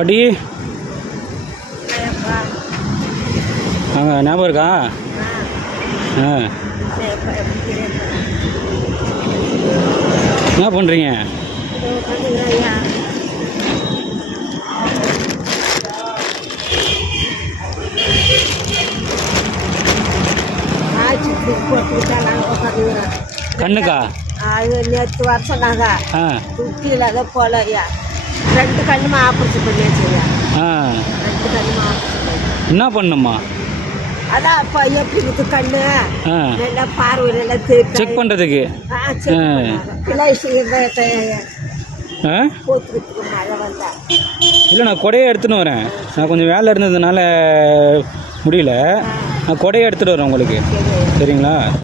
பாட்டி ஞாபகம் இருக்கா? என்ன பண்ணுறீங்க? கண்ணுக்கா? அது நேற்று வர சொன்னாங்க. துட்டியில் அதை போல ஐயா 2 கண்ணுமா ஆப்ரேஷன் பண்ணியாச்சு ஐயா. 2 கண்ணுமா ஆப்ரேஷன் பண்ணி என்ன பண்ணுமா? அதான் அப்போ எப்படி இருக்குது கண்ணு நல்லா பார்வையில் எல்லாம் செக் பண்ணுறதுக்கு போத்துக்கிறதுக்கு மழை வந்தா. இல்லை, நான் கொடையை எடுத்துன்னு வரேன். நான் கொஞ்சம் வேலை இருந்ததுனால முடியல. நான் கொடையை எடுத்துகிட்டு வரேன் உங்களுக்கு. சரிங்களா?